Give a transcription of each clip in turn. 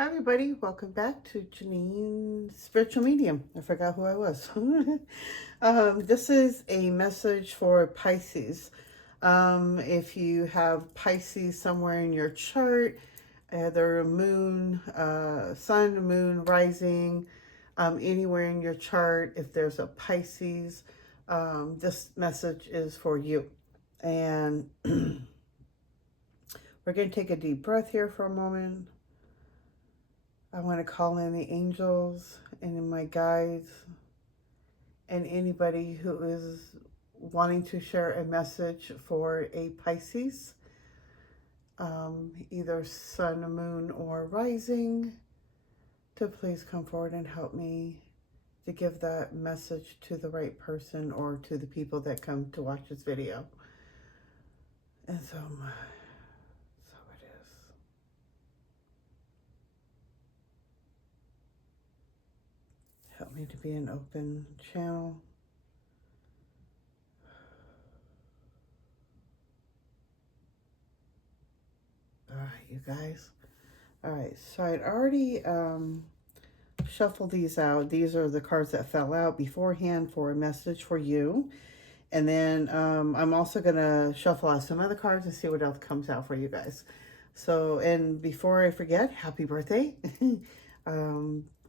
Hi everybody, welcome back to Janine's Spiritual Medium. I forgot who I was. This is a message for Pisces. If you have Pisces somewhere in your chart, either moon, sun, moon, rising, anywhere in your chart, if there's a Pisces, this message is for you. And we're going to take a deep breath here for a moment. I want to call in the angels and my guides and anybody who is wanting to share a message for a Pisces, either sun, moon, or rising, to please come forward and help me to give that message to the right person or to the people that come to watch this video. And so it is. Help me to be an open channel. All right, you guys. All right, so I'd already shuffled these out. These are the cards that fell out beforehand for a message for you. And then I'm also going to shuffle out some other cards and see what else comes out for you guys. So, and before I forget, happy birthday.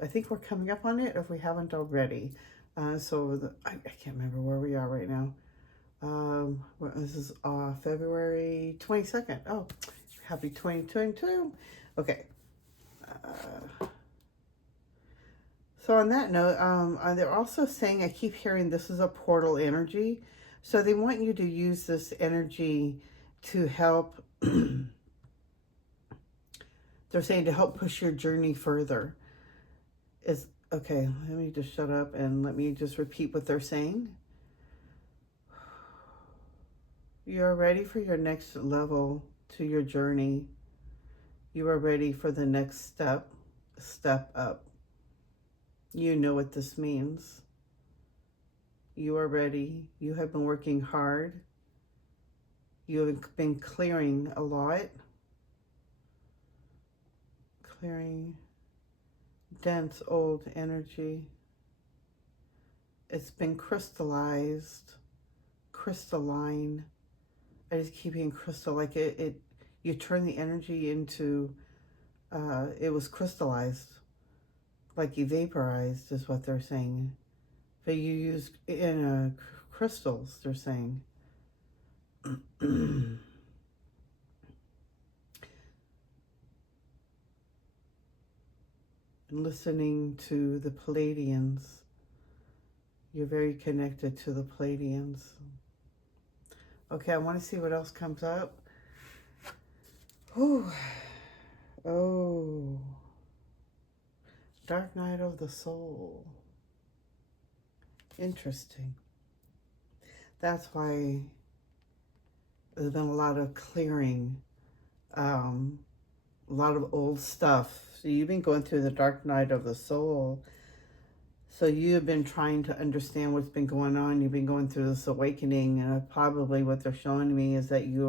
I think we're coming up on it if we haven't already. I can't remember where we are right now. This is February 22nd. Oh, happy 2022. Okay. So on that note, they're also saying, I keep hearing this is a portal energy. So they want you to use this energy to help, they're saying to help push your journey further. Okay, let me just shut up and let me just repeat what they're saying. You're ready for your next level to your journey. You are ready for the next step up. You know what this means. You are ready. You have been working hard. You have been clearing a lot. Clearing dense old energy. It's been crystallized, crystalline. I just keep being crystal, like you turn the energy into, it was crystallized, like vaporized is what they're saying. But you use in crystals, they're saying. Listening to the Pleiadians. You're very connected to the Pleiadians. Okay, I want to see what else comes up. Oh, Dark Night of the Soul. Interesting. That's why there's been a lot of clearing, a lot of old stuff. So you've been going through the Dark Night of the Soul. So you've been trying to understand what's been going on. You've been going through this awakening, and probably what they're showing me is that you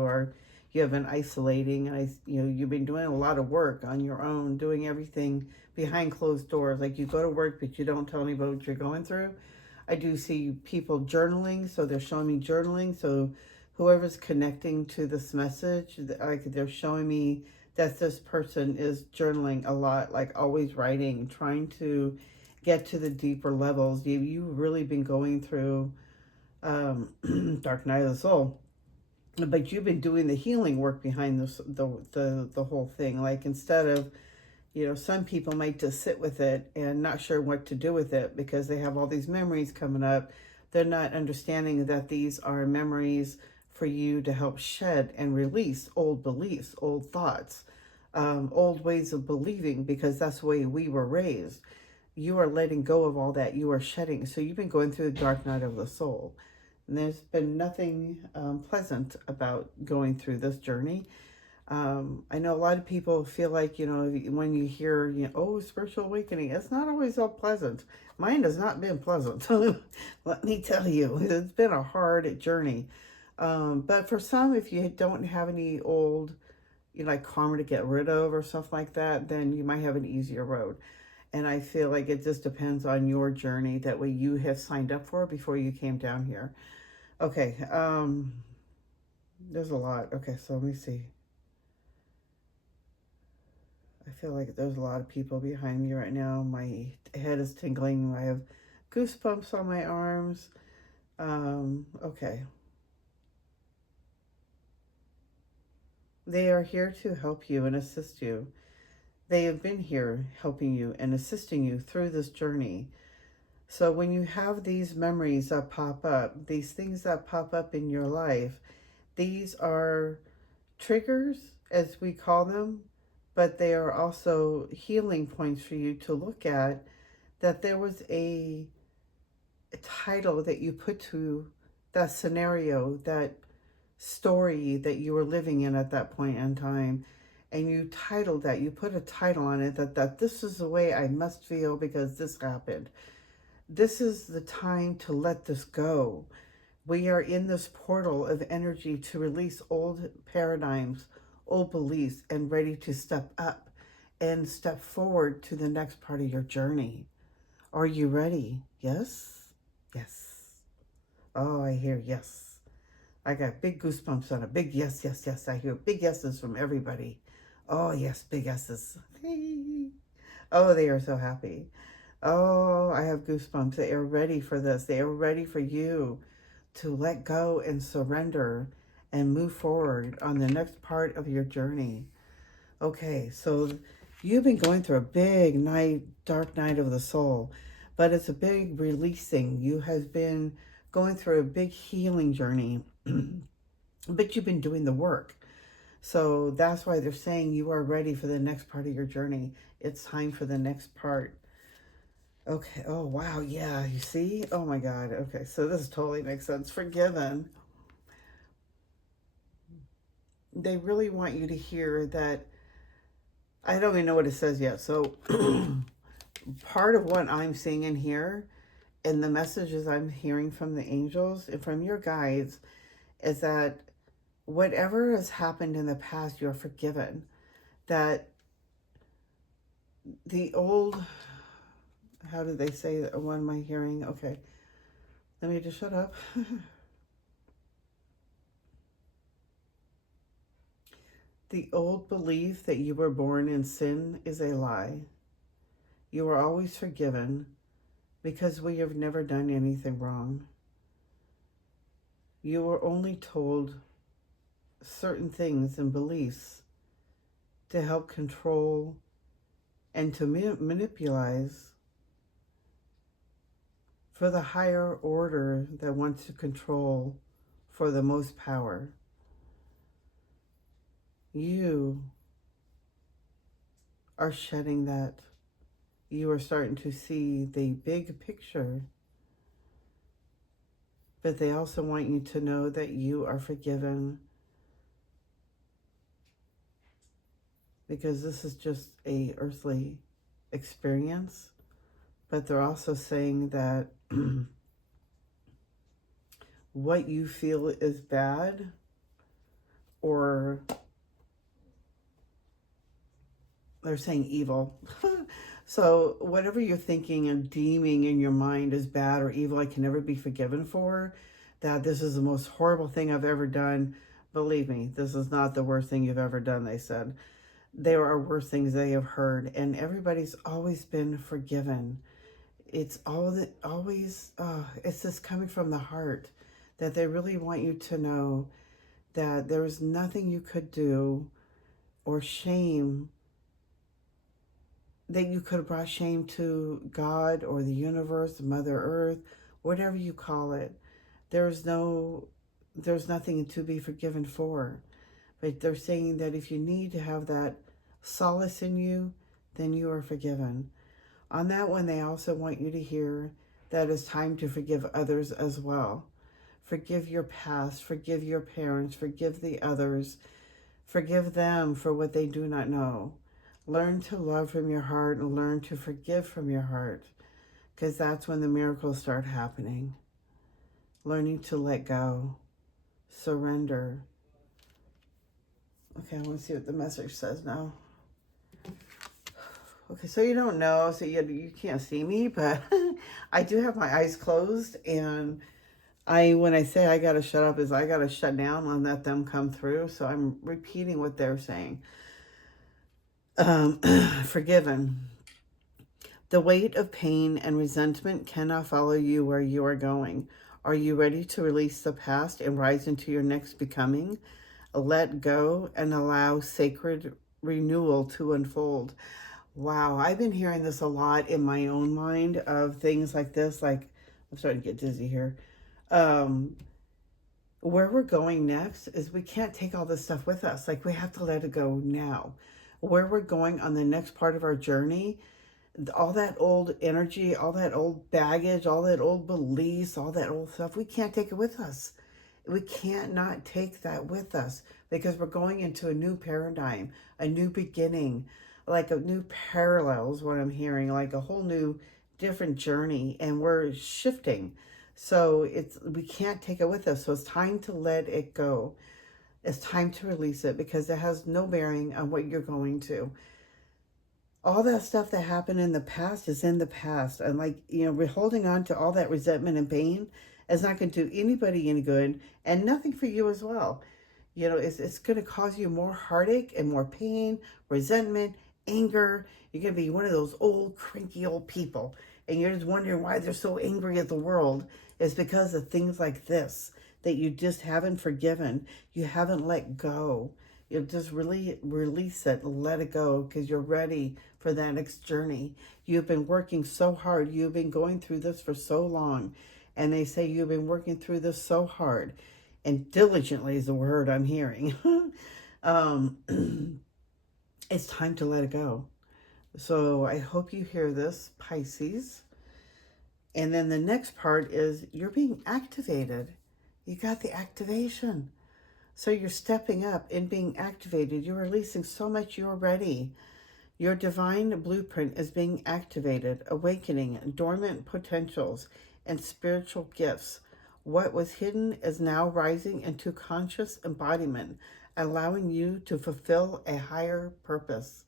have been isolating, and you've been doing a lot of work on your own, doing everything behind closed doors. Like you go to work, but you don't tell anybody what you're going through. I do see people journaling, so they're showing me journaling. So whoever's connecting to this message, like they're showing me that this person is journaling a lot, like always writing, trying to get to the deeper levels. You've really been going through Dark Night of the Soul, but you've been doing the healing work behind the whole thing. Like instead of, some people might just sit with it and not sure what to do with it because they have all these memories coming up. They're not understanding that these are memories for you to help shed and release old beliefs, old thoughts, old ways of believing, because that's the way we were raised. You are letting go of all that. You are shedding. So you've been going through the Dark Night of the Soul. And there's been nothing pleasant about going through this journey. I know a lot of people feel like, when you hear, spiritual awakening, it's not always all pleasant. Mine has not been pleasant. Let me tell you, it's been a hard journey. But for some, if you don't have any old you like karma to get rid of or stuff like that, then you might have an easier road. And I feel like it just depends on your journey that way you have signed up for before you came down here. Okay, there's a lot. Okay, so let me see. I feel like there's a lot of people behind me right now. My head is tingling. I have goosebumps on my arms. Okay. They are here to help you and assist you. They have been here helping you and assisting you through this journey. So when you have these memories that pop up, these things that pop up in your life, these are triggers, as we call them, but they are also healing points for you to look at, that there was a title that you put to that scenario, that story that you were living in at that point in time, and you titled that, you put a title on it, that this is the way I must feel because this happened. This is the time to let this go. We are in this portal of energy to release old paradigms, old beliefs, and ready to step up and step forward to the next part of your journey. Are you ready? Yes? Yes. Oh, I hear yes. I got big goosebumps on a big yes, yes, yes. I hear big yeses from everybody. Oh, yes, big yeses. Oh, they are so happy. Oh, I have goosebumps. They are ready for this. They are ready for you to let go and surrender and move forward on the next part of your journey. Okay, so you've been going through a big night, dark night of the soul, but it's a big releasing. You have been going through a big healing journey, but you've been doing the work. So that's why they're saying you are ready for the next part of your journey. It's time for the next part. Okay. Oh, wow. Yeah. You see? Oh, my God. Okay. So this totally makes sense. Forgiven. They really want you to hear that. I don't even know what it says yet. So part of what I'm seeing in here and the messages I'm hearing from the angels and from your guides is that whatever has happened in the past, you're forgiven. That the old, how did they say that? What am I hearing? Okay. Let me just shut up. The old belief that you were born in sin is a lie. You are always forgiven because we have never done anything wrong. You were only told certain things and beliefs to help control and to manipulate for the higher order that wants to control for the most power. You are shedding that. You are starting to see the big picture, but they also want you to know that you are forgiven because this is just a earthly experience. But they're also saying that what you feel is bad, or they're saying evil. So whatever you're thinking and deeming in your mind as bad or evil, I can never be forgiven for, that this is the most horrible thing I've ever done. Believe me, this is not the worst thing you've ever done, they said. There are worse things they have heard, and everybody's always been forgiven. It's always, it's just coming from the heart, that they really want you to know that there is nothing you could do or shame, that you could have brought shame to God or the universe, Mother Earth, whatever you call it. There's nothing to be forgiven for. But they're saying that if you need to have that solace in you, then you are forgiven. On that one, they also want you to hear that it's time to forgive others as well. Forgive your past, forgive your parents, forgive the others, forgive them for what they do not know. Learn to love from your heart and learn to forgive from your heart, because that's when the miracles start happening. Learning to let go, surrender, Okay, I want to see what the message says now. Okay, so you don't know, so you can't see me, but I do have my eyes closed, and when I say I gotta shut up, is I gotta shut down and let them come through. So I'm repeating what they're saying. Forgiven. The weight of pain and resentment cannot follow you where you are going. Are you ready to release the past and rise into your next becoming? Let go and allow sacred renewal to unfold. Wow, I've been hearing this a lot in my own mind of things like this. Like, I'm starting to get dizzy here. Um, where we're going next is we can't take all this stuff with us. Like, we have to let it go now. Where we're going on the next part of our journey, all that old energy, all that old baggage, all that old beliefs, all that old stuff, we can't take it with us. We can't not take that with us because we're going into a new paradigm, a new beginning, like a new parallel is what I'm hearing, like a whole new different journey, and we're shifting. So we can't take it with us. So it's time to let it go. It's time to release it because it has no bearing on what you're going to. All that stuff that happened in the past is in the past. And we're holding on to all that resentment and pain is not going to do anybody any good and nothing for you as well. It's going to cause you more heartache and more pain, resentment, anger. You're going to be one of those old, cranky old people. And you're just wondering why they're so angry at the world. It's because of things like this that you just haven't forgiven. You haven't let go. You just really release it, let it go, because you're ready for that next journey. You've been working so hard. You've been going through this for so long. And they say you've been working through this so hard. And diligently is the word I'm hearing. um, it's time to let it go. So I hope you hear this, Pisces. And then the next part is you're being activated. You got the activation. So you're stepping up and being activated. You're releasing so much. You're ready. Your divine blueprint is being activated, awakening dormant potentials and spiritual gifts. What was hidden is now rising into conscious embodiment, allowing you to fulfill a higher purpose.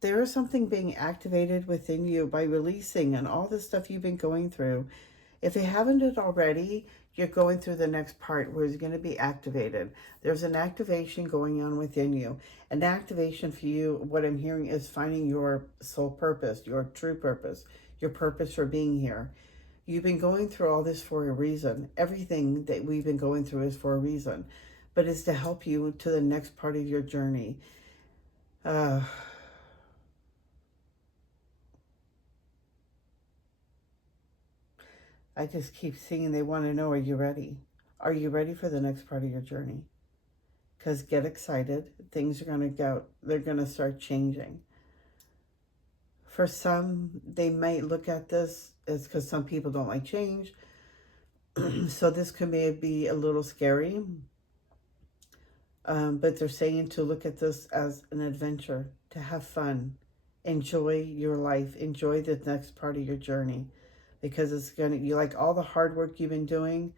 There is something being activated within you by releasing and all the stuff you've been going through. If you haven't it already, you're going through the next part where it's going to be activated. There's an activation going on within you. An activation for you, what I'm hearing is finding your soul purpose, your true purpose, your purpose for being here. You've been going through all this for a reason. Everything that we've been going through is for a reason, but it's to help you to the next part of your journey. Uh, I just keep seeing they want to know, are you ready? Are you ready for the next part of your journey? Because get excited. Things are going to go, they're going to start changing. For some, they might look at this as because some people don't like change. So this could maybe be a little scary. But they're saying to look at this as an adventure, to have fun, enjoy your life, enjoy the next part of your journey. Because it's going to, you like all the hard work you've been doing,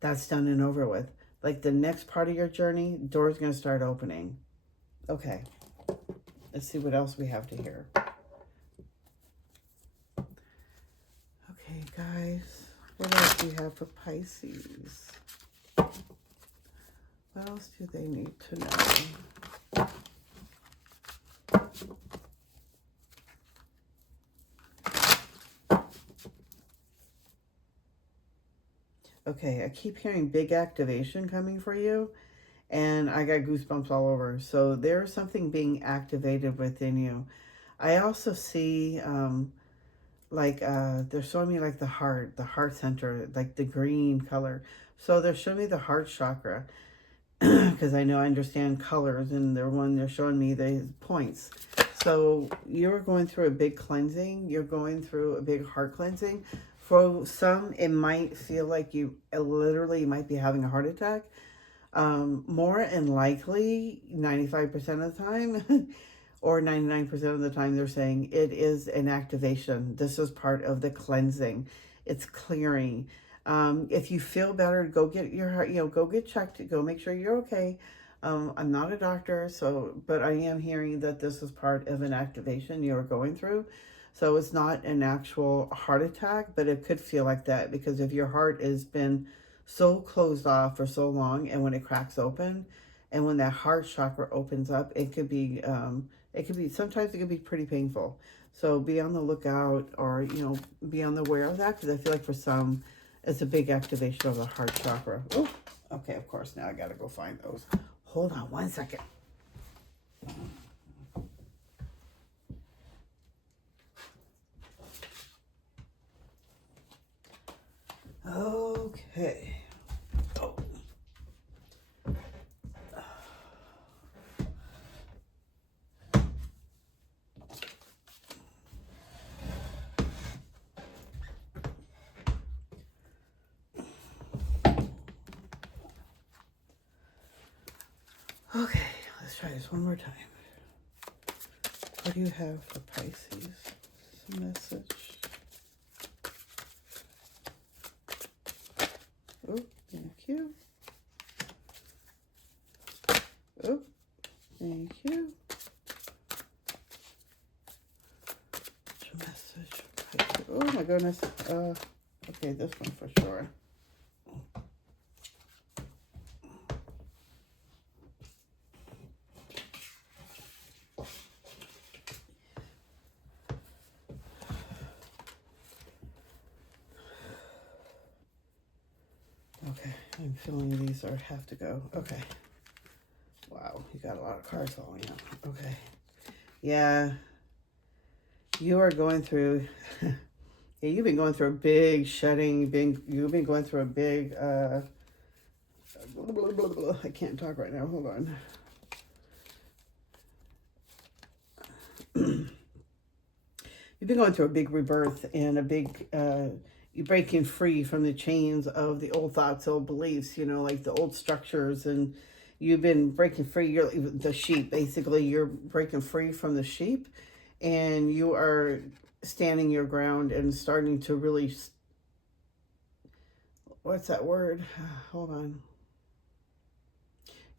that's done and over with. Like the next part of your journey, doors going to start opening. Okay, let's see what else we have to hear. Okay, guys, what else do you have for Pisces? What else do they need to know? Okay, I keep hearing big activation coming for you, and I got goosebumps all over. So there's something being activated within you. I also see they're showing me like the heart center, like the green color. So they're showing me the heart chakra because I know I understand colors, and they're showing me the points. So you're going through a big cleansing. You're going through a big heart cleansing. For some, it might feel like you literally might be having a heart attack. More and likely, 95% of the time, or 99% of the time, they're saying it is an activation. This is part of the cleansing. It's clearing. If you feel better, go get your heart, go get checked, go make sure you're okay. I'm not a doctor, but I am hearing that this is part of an activation you're going through. So it's not an actual heart attack, but it could feel like that because if your heart has been so closed off for so long, and when it cracks open, and when that heart chakra opens up, sometimes it can be pretty painful. So be on the lookout, or be on the aware of that, because I feel like for some, it's a big activation of the heart chakra. Oh, okay, of course, now I gotta go find those. Hold on one second. Okay. Oh. Okay, let's try this one more time. What do you have for Pisces? Message. Oh, thank you. Oh, thank you. Message. Oh my goodness. Okay, this one for sure. Okay, I'm feeling these have to go. Okay. Wow, you got a lot of cards falling out. Okay. Yeah, you are going through. Yeah, you've been going through a big shedding. You've been going through a big. I can't talk right now. Hold on. You've been going through a big rebirth and a big. You're breaking free from the chains of the old thoughts, old beliefs. Like the old structures, and you've been breaking free. You're the sheep. Basically, you're breaking free from the sheep, and you are standing your ground and starting to really. What's that word? Hold on.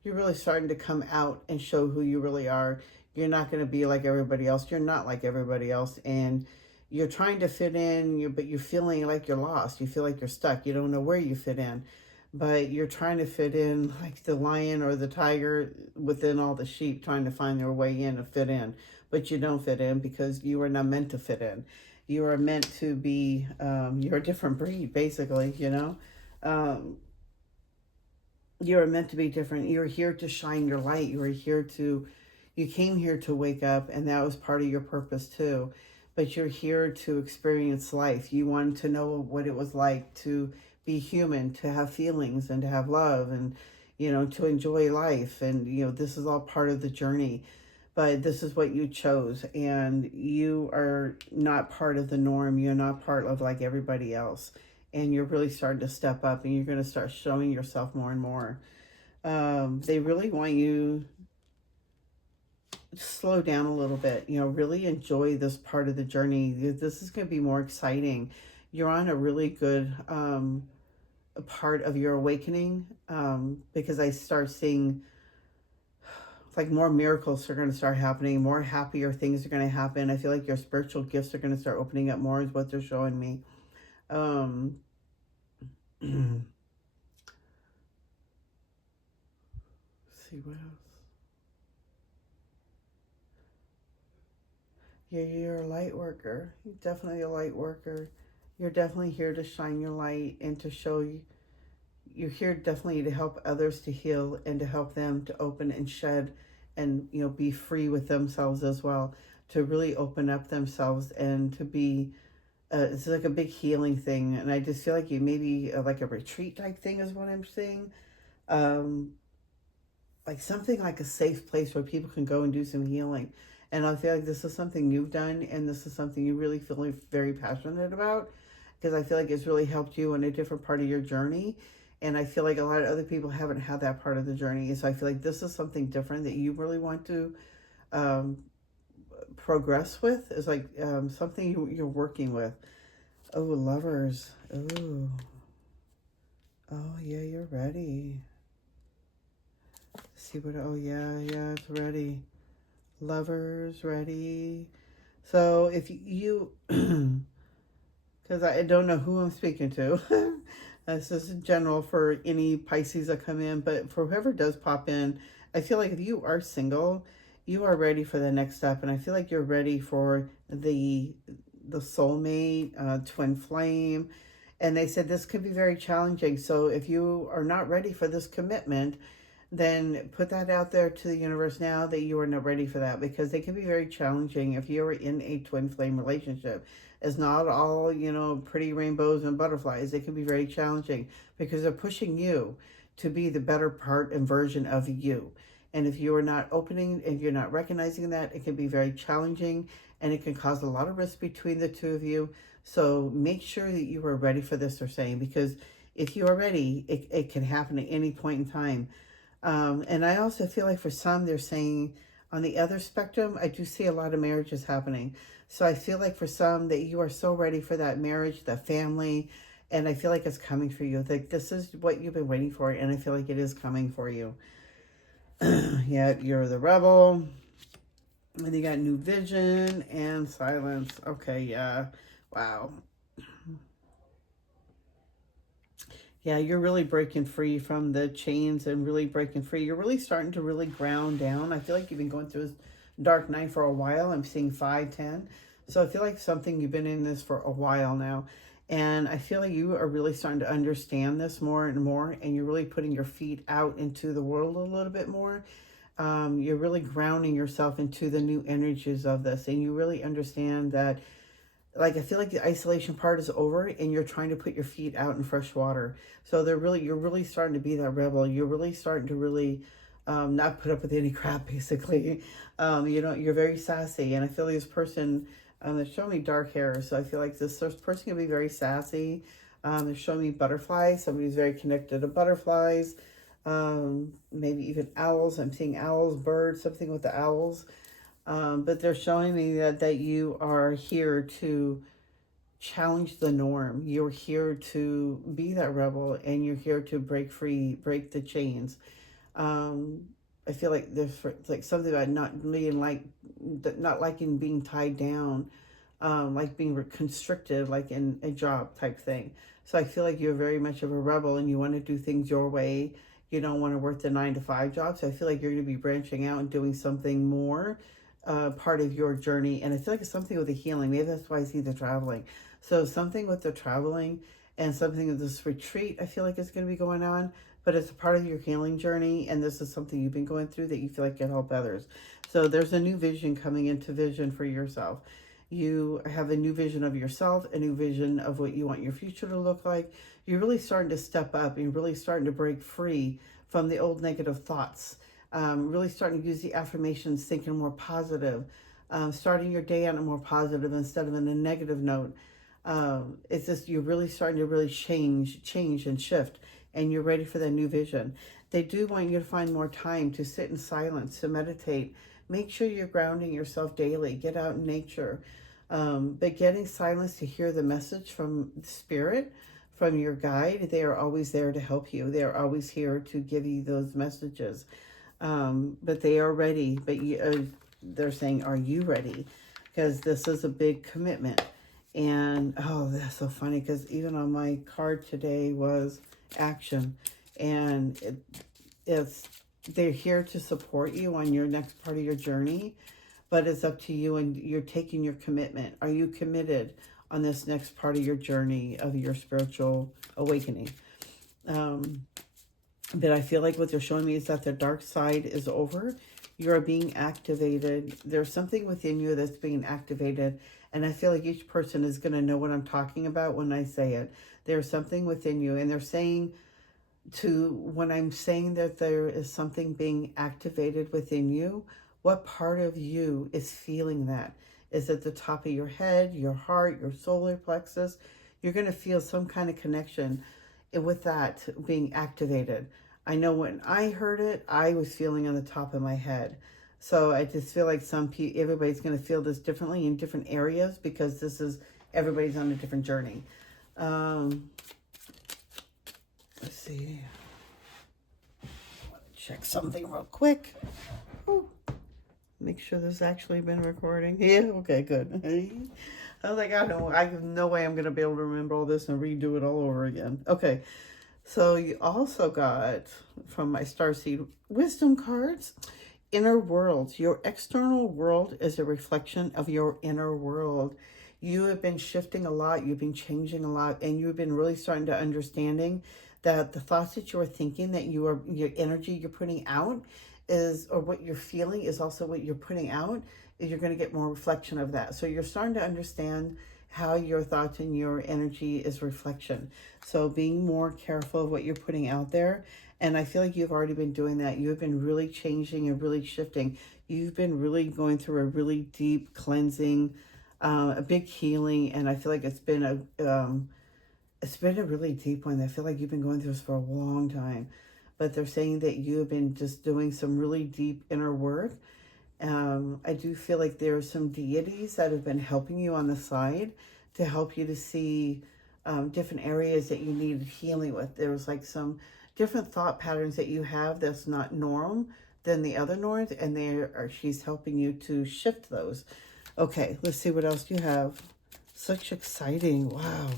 You're really starting to come out and show who you really are. You're not going to be like everybody else. You're not like everybody else. And you're trying to fit in, but you're feeling like you're lost. You feel like you're stuck. You don't know where you fit in. But you're trying to fit in like the lion or the tiger within all the sheep, trying to find their way in and fit in. But you don't fit in because you are not meant to fit in. You are meant to be, you're a different breed, basically, Um, you are meant to be different. You're here to shine your light. You came here to wake up, and that was part of your purpose too. But you're here to experience life. You wanted to know what it was like to be human, to have feelings and to have love, and, to enjoy life. And, this is all part of the journey. But this is what you chose, and you are not part of the norm. You're not part of like everybody else, and you're really starting to step up, and you're going to start showing yourself more and more. They really want you to slow down a little bit, really enjoy this part of the journey. This is going to be more exciting. You're on a really good a part of your awakening, because I start seeing like more miracles are going to start happening, more happier things are going to happen. I feel like your spiritual gifts are going to start opening up more, is what they're showing me. Um, see what else. You're a light worker. You're definitely a light worker. You're definitely here to shine your light and to show you. You're here definitely to help others to heal and to help them to open and shed and, be free with themselves as well. To really open up themselves and to be, it's like a big healing thing. And I just feel like you maybe like a retreat type thing is what I'm seeing. Um, like something like a safe place where people can go and do some healing. And I feel like this is something you've done, and this is something you really feel very passionate about, because I feel like it's really helped you in a different part of your journey. And I feel like a lot of other people haven't had that part of the journey. So I feel like this is something different that you really want to um, progress with. It's like something you're working with. Oh, lovers. Oh, yeah, you're ready. see what, oh yeah, it's ready. Lovers, ready. So if you, because I don't know who I'm speaking to. This is in general for any Pisces that come in, but for whoever does pop in, I feel like if you are single, you are ready for the next step, and I feel like you're ready for the soulmate, twin flame, and they said this could be very challenging. So if you are not ready for this commitment, then put that out there to the universe now that you are not ready for that, because they can be very challenging if you're in a twin flame relationship. It's not all, pretty rainbows and butterflies. It can be very challenging because they're pushing you to be the better part and version of you. And if you are not opening, if you're not recognizing that, it can be very challenging and it can cause a lot of risk between the two of you. So make sure that you are ready for this, they're saying, because if you are ready, it can happen at any point in time. And I also feel like for some, they're saying on the other spectrum, I do see a lot of marriages happening. So I feel like for some that you are so ready for that marriage, that family, and I feel like it's coming for you. Like this is what you've been waiting for, and I feel like it is coming for you. Yeah, you're the rebel. And you got new vision and silence. Okay, yeah. Wow. Yeah, you're really breaking free from the chains and really breaking free. You're really starting to really ground down. I feel like you've been going through this dark night for a while. I'm seeing 510. So I feel like something you've been in this for a while now. And I feel like you are really starting to understand this more and more. And you're really putting your feet out into the world a little bit more. You're really grounding yourself into the new energies of this. And you really understand that, like, I feel like the isolation part is over and you're trying to put your feet out in fresh water. So you're really starting to be that rebel. You're really starting to really not put up with any crap, basically. You're very sassy. And I feel like this person, they're showing me dark hair. So I feel like this person can be very sassy. They're showing me butterflies. Somebody's very connected to butterflies. Maybe even owls. I'm seeing owls, birds, something with the owls. But they're showing me that you are here to challenge the norm. You're here to be that rebel, and you're here to break free, break the chains. I feel like there's like something about not liking being tied down, like being constricted, like in a job type thing. So I feel like you're very much of a rebel, and you want to do things your way. You don't want to work the 9 to 5 job. So I feel like you're going to be branching out and doing something more, part of your journey. And I feel like it's something with the healing. Maybe that's why I see the traveling. So something with the traveling and something with this retreat, I feel like it's going to be going on, but it's a part of your healing journey. And this is something you've been going through that you feel like can help others. So there's a new vision coming into vision for yourself. You have a new vision of yourself, a new vision of what you want your future to look like. You're really starting to step up. You're really starting to break free from the old negative thoughts. Really starting to use the affirmations, thinking more positive, starting your day on a more positive instead of in a negative note. It's just you're really starting to really change and shift, and you're ready for that new vision. They do want you to find more time to sit in silence, to meditate. Make sure you're grounding yourself daily. Get out in nature. But getting silence to hear the message from spirit, from your guide, they are always there to help you. They are always here to give you those messages. But they are ready. But they're saying, are you ready? Because this is a big commitment. And, oh, that's so funny, because even on my card today was action. And they're here to support you on your next part of your journey. But it's up to you, and you're taking your commitment. Are you committed on this next part of your journey of your spiritual awakening? But I feel like what they're showing me is that the dark side is over. You're being activated. There's something within you that's being activated. And I feel like each person is going to know what I'm talking about when I say it. There's something within you. And they're saying when I'm saying that there is something being activated within you, what part of you is feeling that? Is it the top of your head, your heart, your solar plexus? You're going to feel some kind of connection with that being activated. I know when I heard it, I was feeling on the top of my head. So I just feel like everybody's going to feel this differently in different areas, because everybody's on a different journey. Let's see. I want to check something real quick. Oh, make sure this actually been recording. Yeah, okay, good. I was like, I have no way I'm going to be able to remember all this and redo it all over again. Okay, so you also got from my Starseed wisdom cards, inner world. Your external world is a reflection of your inner world. You have been shifting a lot, you've been changing a lot, and you've been really starting to understanding that the thoughts that you are thinking, that your energy you're putting out is, or what you're feeling is also what you're putting out, is you're going to get more reflection of that. So you're starting to understand how your thoughts and your energy is reflection. So being more careful of what you're putting out there. And I feel like you've already been doing that. You've been really changing and really shifting. You've been really going through a really deep cleansing, a big healing. And I feel like it's been a really deep one. I feel like you've been going through this for a long time. But they're saying that you have been just doing some really deep inner work. I do feel like there are some deities that have been helping you on the side to help you to see different areas that you needed healing with. There's like some different thought patterns that you have that's not norm than the other norms, and she's helping you to shift those. Okay, let's see what else you have. Such exciting. Wow.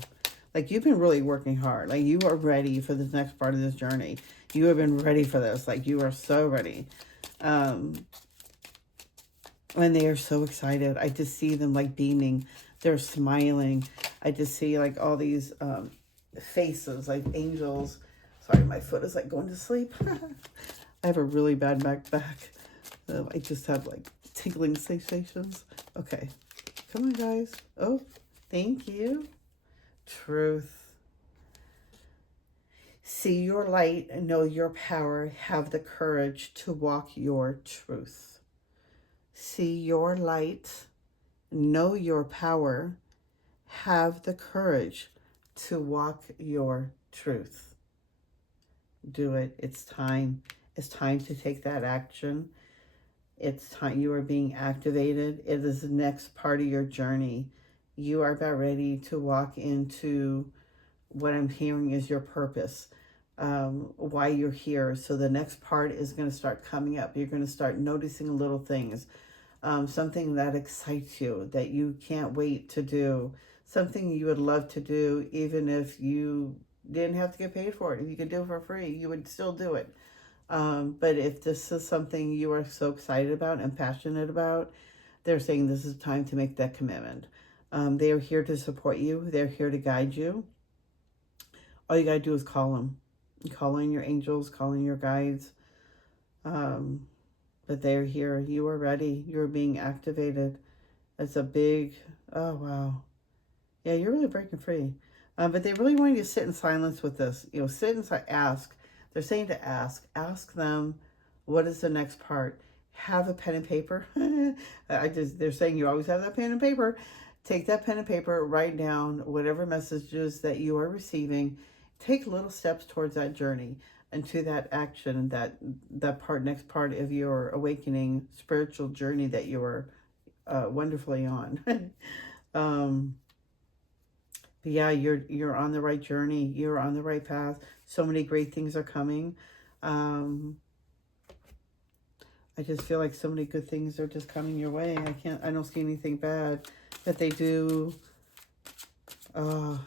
Like you've been really working hard. Like you are ready for this next part of this journey. You have been ready for this. Like you are so ready. And they are so excited. I just see them like beaming. They're smiling. I just see like all these faces, like angels. Sorry, my foot is like going to sleep. I have a really bad back. I just have like tingling sensations. Okay, come on, guys. Oh, thank you. Truth. See your light and know your power. Have the courage to walk your truth. See your light, know your power, have the courage to walk your truth. Do it. It's time. It's time to take that action. It's time. You are being activated. It is the next part of your journey. You are about ready to walk into what I'm hearing is your purpose, why you're here. So the next part is going to start coming up. You're going to start noticing little things. Something that excites you, that you can't wait to do, something you would love to do, even if you didn't have to get paid for it. If you could do it for free, you would still do it. But if this is something you are so excited about and passionate about, they're saying this is time to make that commitment. They are here to support you. They're here to guide you. All you got to do is call them. Call in your angels, call in your guides. But they're here. You are ready. You're being activated. It's a big, oh, wow. Yeah, you're really breaking free. But they really want you to sit in silence with this. You know, sit and ask. They're saying to ask. Ask them, what is the next part? Have a pen and paper. They're saying you always have that pen and paper. Take that pen and paper, write down whatever messages that you are receiving. Take little steps towards that journey and to that action, that next part of your awakening spiritual journey that you are wonderfully on. But yeah, you're on the right journey. You're on the right path. So many great things are coming. I just feel like so many good things are just coming your way. I don't see anything bad, but they do. So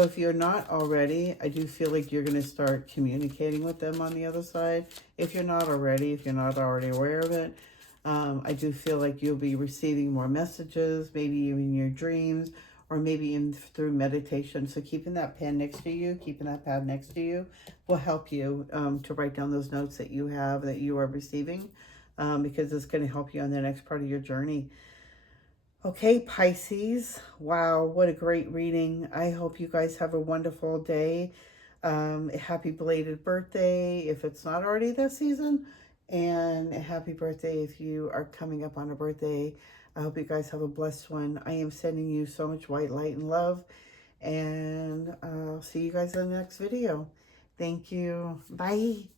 if you're not already, I do feel like you're going to start communicating with them on the other side. If you're not already aware of it, I do feel like you'll be receiving more messages, maybe even in your dreams, or maybe even through meditation. So keeping that pen next to you, keeping that pad next to you will help you to write down those notes that you have, that you are receiving, because it's going to help you on the next part of your journey. Okay, Pisces. Wow, what a great reading. I hope you guys have a wonderful day. Happy belated birthday if it's not already that season. And a happy birthday if you are coming up on a birthday. I hope you guys have a blessed one. I am sending you so much white light and love. And I'll see you guys in the next video. Thank you. Bye.